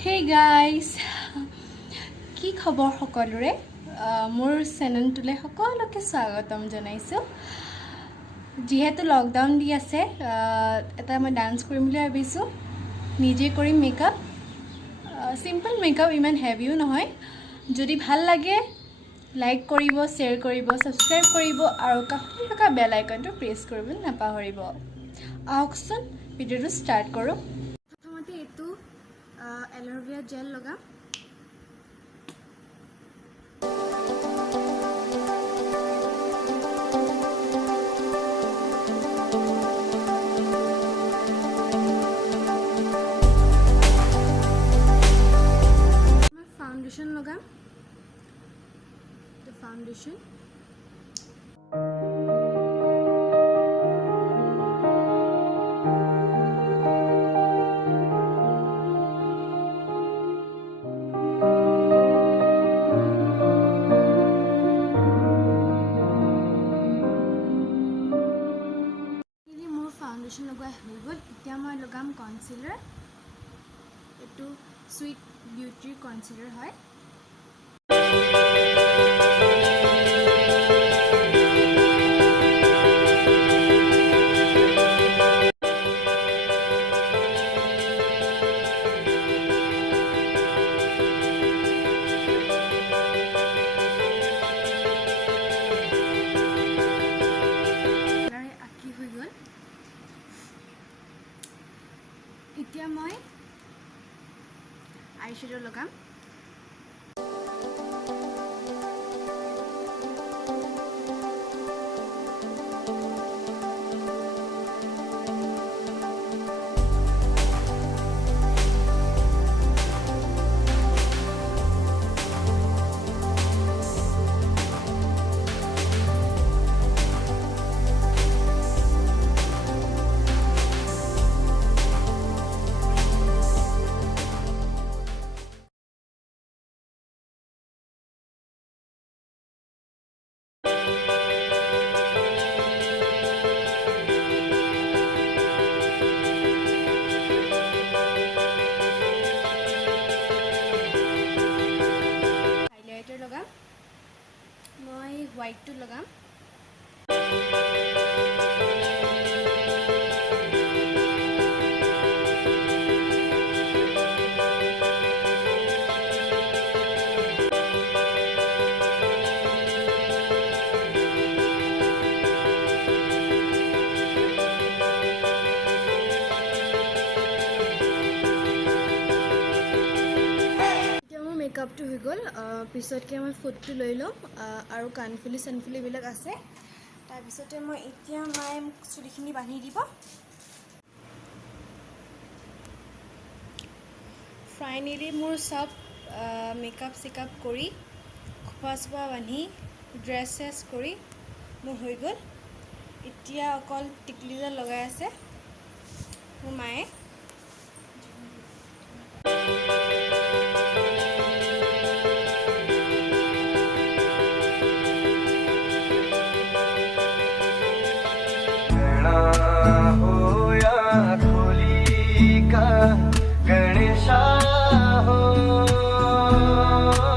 Hey guys, কি খবৰ সকলোৰে মোৰ চেনেলটোলে সকলোকে স্বাগতম জনাইছো যিহেতু লকডাউন দি আছে এটা মই ডান্স কৰিম বুলি ভাবিছো নিজে কৰিম মেকআপ সিম্পল মেকআপ ইমান হেভিও নহয় যদি ভাল লাগে লাইক কৰিব শেয়াৰ কৰিব সাবস্ক্ৰাইব কৰিব আৰু কাষতে থকা বেল আইকনটো প্ৰেছ কৰিব নাপাহৰিব আহকচোন ভিডিঅ'টো ষ্টাৰ্ট কৰো প্ৰথমতে এটো এল'ভেৰা জেল লগাম ফাউন্ডেশন লগাম the foundation ফাউন্ডেশন লগা হৈ গ'ল এতিয়া মই লগাম কনসিলার এটো সুইট বিউটি কনসিলার হয় এতিয়া মই আইশ্যাডো লগাম মই হোয়াইটটো লগাম মেকআপটো হৈ গ'ল পিছতকে মই ফুটটো লৈ লম আৰু কানফুলি সনফুলি বিলাক আছে তাৰ পিছতে মই এতিয়া মাই চুলিখিনি বান্ধি দিব ফাইনালি মোৰ সব মেকআপ চেকআপ কৰি খোপা চোপা বান্ধি ড্ৰেছ চেছ কৰি মোৰ হৈ গ'ল এতিয়া অকল টিকলিডাল লগাই আছে মোৰ মায়ে